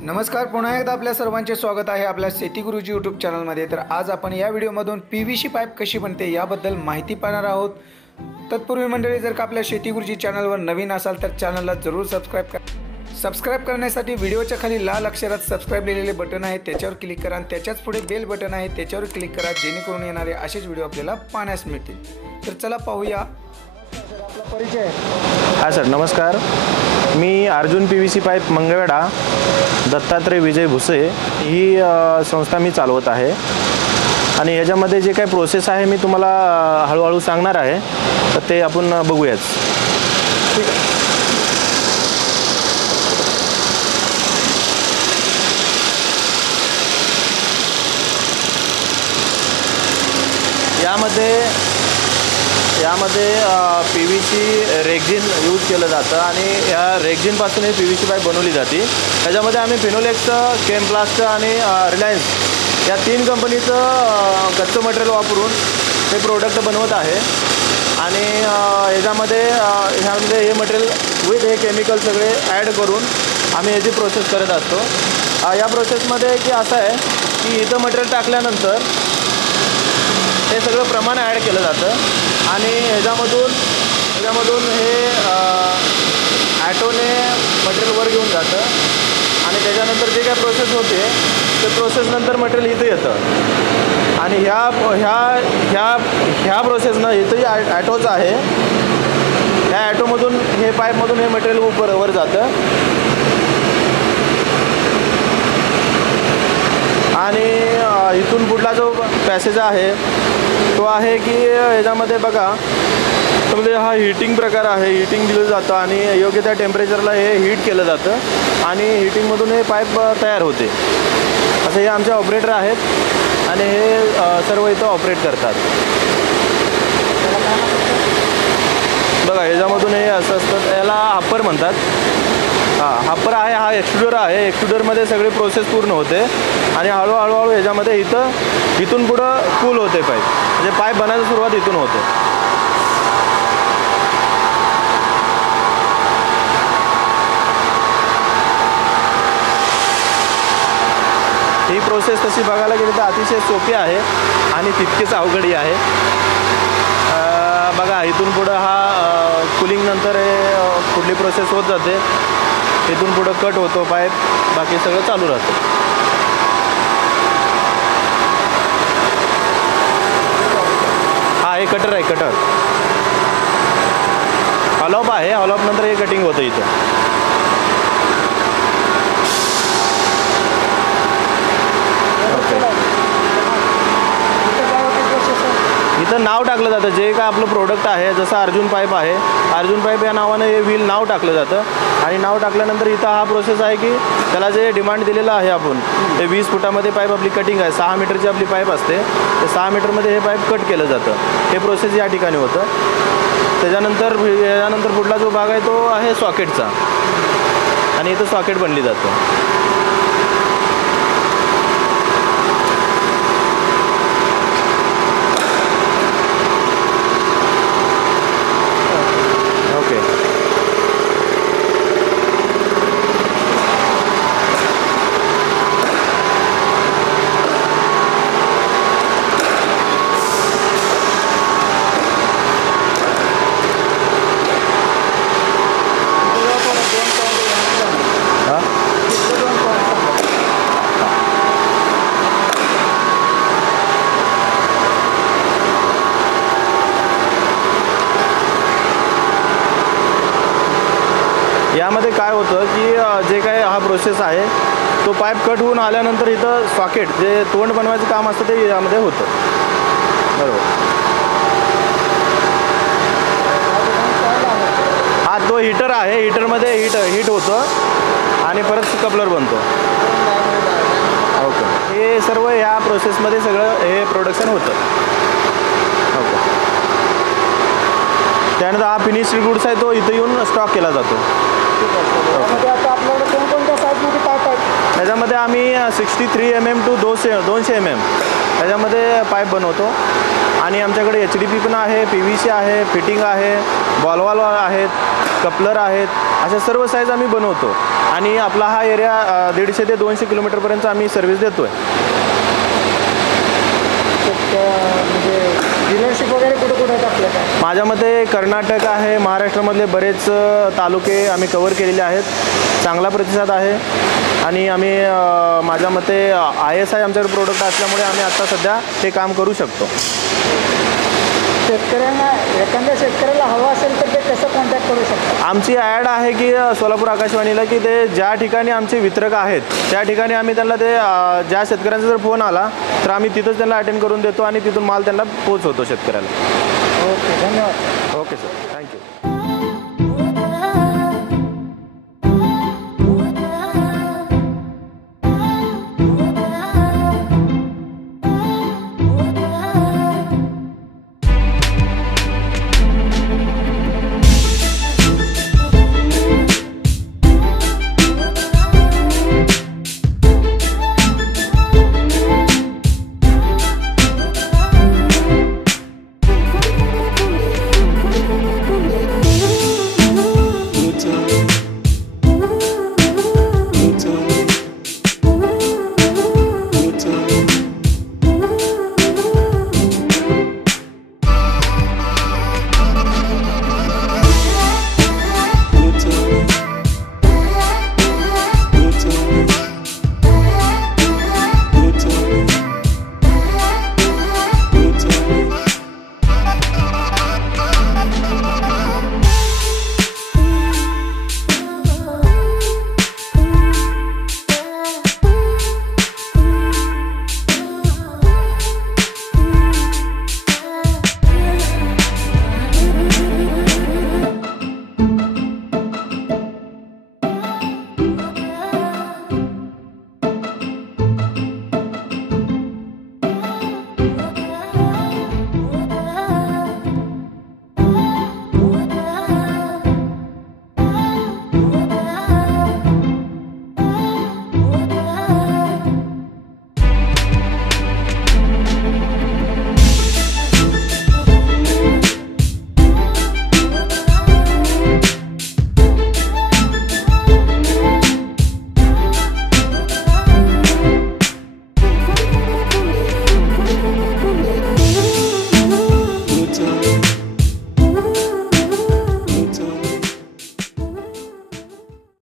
नमस्कार, पुन्हा एकदा आपल्या सर्वांचे स्वागत आहे आपल्या शेती गुरुजी यूट्यूब चॅनलमध्ये। तर आज आपण या व्हिडिओमधून पीव्हीसी पाईप कशी बनते याबद्दल माहिती पाहणार आहोत। तत्पूर्वी मंडळी, जर का आपल्या शेती गुरुजी चॅनलवर नवीन असाल तर चॅनलला जरूर सबस्क्राइब करण्यासाठी व्हिडिओच्या खाली लाल अक्षरात सबस्क्राइब लिहिलेले बटन आहे त्याच्यावर क्लिक करा आणि त्याच्याच पुढे बेल बटन आहे त्याच्यावर क्लिक करा, जेणेकरून येणारे असेच व्हिडिओ आपल्याला पाहण्यास मिळतील। तर चला पाहूया आपला परिचय। हां सर, नमस्कार। मी अर्जुन पीव्हीसी पाईप मंगळवेढा, दत्तात्रय विजय भुसे ही संस्था मी चालवत आहे आणि याच्यामध्ये जे काही प्रोसेस आहे मी तुम्हाला हळूहळू सांगणार आहे, तर ते आपण बघूयाच। ठीक आहे। यामध्ये पीव्हीसी रेक्झिन यूज केलं जातं आणि या रेक्झिनपासून ही पीव्हीसी पाईप बनवली जाते। त्याच्यामध्ये आम्ही फिनोलेक्स, केमप्लास्ट आणि रिलायन्स या 3 कंपनीचं कच्चं मटेरियल वापरून हे प्रोडक्ट बनवत आहे आणि याच्यामध्ये हे मटेरियल विथ हे केमिकल सगळे ॲड करून आम्ही याची प्रोसेस करत असतो। या प्रोसेसमध्ये की असं आहे की इथं मटेरियल टाकल्यानंतर हे सगळं प्रमाण ॲड केलं जातं आणि ह्याच्यामधून हे ॲटोने मटेरियल वर घेऊन जातं आणि त्याच्यानंतर जे काय प्रोसेस होते ते प्रोसेसनंतर मटेरियल इथं येतं आणि ह्या प्रोसेसनं इथंही ॲटोचं आहे। ह्या ॲटोमधून हे पाईपमधून हे मटेरियल वर जातं आणि इथून पुढला जो पॅसेज आहे तो आहे की याच्यामध्ये बघा, त्यामध्ये हा हीटिंग प्रकार आहे। हीटिंग दिलं जातं आणि योग्य त्या टेम्परेचरला हे हीट केलं जातं आणि हीटिंगमधून हे पाईप तयार होते। असं हे आमचे ऑपरेटर आहेत आणि हे सर्व इथं ऑपरेट करतात। बघा, याच्यामधून हे असं असतं, याला हप्पर म्हणतात। हप्पर आहे, हा एक्सट्रुडर आहे। एक्सट्रुडरमध्ये सगळी प्रोसेस पूर्ण होते आणि हळूहळू ह्याच्यामध्ये इथून पुढं कूल होते पाईप, म्हणजे पाईप बनायची सुरुवात इथून होते। ही प्रोसेस तशी बघायला गेली तर अतिशय सोपी आहे आणि तितकीच अवघडही आहे। बघा, इथून पुढं हा कूलिंग नंतर हे पुढली प्रोसेस होत जाते। इथून पुढं कट होतो पाईप, बाकी सगळं चालू राहतं। हा हे कटर आहे, कटर हॉलॉप आहे। हॉलॉप नंतर हे कटिंग होतं इथं। इथं नाव टाकलं जातं, जे काय आपलं प्रोडक्ट आहे, जसं अर्जुन पाईप आहे, अर्जुन पाईप या नावानं हे व्हील नाव टाकलं जातं आणि नाव टाकल्यानंतर इथं हा प्रोसेस आहे की त्याला जे डिमांड दिलेलं आहे आपण, ते 20 फुटामध्ये पाईप आपली कटिंग आहे। 6 मीटरची आपली पाईप असते, ते 6 मीटरमध्ये हे पाईप कट केलं जातं। हे प्रोसेस या ठिकाणी होतं। त्याच्यानंतर पुढला जो भाग आहे तो आहे सॉकेटचा आणि इथं सॉकेट बनली जातं। यामध्ये काय होतं की जे काय हा प्रोसेस आहे तो पाईप कट होऊन आल्यानंतर इथं सॉकेट, जे तोंड बनवायचं काम असतं, ते यामध्ये होतं। बरोबर, हा तो हीटर आहे। हीटरमध्ये हीट होतं आणि परत कपलर बनतो। ओके, हे सर्व या प्रोसेसमध्ये सगळं हे प्रोडक्शन होतं। ओके, त्यानंतर हा फिनिश्ड गुड्स आहे, तो इथं येऊन स्टॉक केला जातो। आता आपल्याकडे कोणकोणत्या साईजमध्ये पाईप आहेत? त्याच्यामध्ये आम्ही 63 mm to 200 mm त्याच्यामध्ये पाईप बनवतो आणि आमच्याकडे HDP पण आहे, PVC आहे, फिटिंग आहे, बॉलवाल आहेत, कपलर आहेत, अशा सर्व साईज आम्ही बनवतो आणि आपला हा एरिया 150 ते 200 किलोमीटरपर्यंत आम्ही सर्व्हिस देतो आहे. म्हणजे डीलरशिप वगैरे कुठं कुठं आहेत आपल्याकडे? माझ्या मते कर्नाटक आहे, महाराष्ट्रामधले बरेच तालुके आम्ही कव्हर केलेले आहेत. चांगला प्रतिसाद आहे आणि आम्ही माझ्या मते ISI आमच्याकडे प्रोडक्ट असल्यामुळे आम्ही आत्ता सध्या हे काम करू शकतो. शेतकऱ्यांना एखाद्या शेतकऱ्याला हवं असेल तर ते कसं कॉन्टॅक्ट करू शकतात? आमची ॲड आहे की सोलापूर आकाशवाणीला की ते ज्या ठिकाणी आमचे वितरक आहेत त्या ठिकाणी आम्ही त्यांना ते ज्या शेतकऱ्यांचा जर फोन आला तर आम्ही तिथंच त्यांना अटेंड करून देतो आणि तिथून माल त्यांना पोचवतो शेतकऱ्याला. ओके, धन्यवाद. Okay sir, thank you.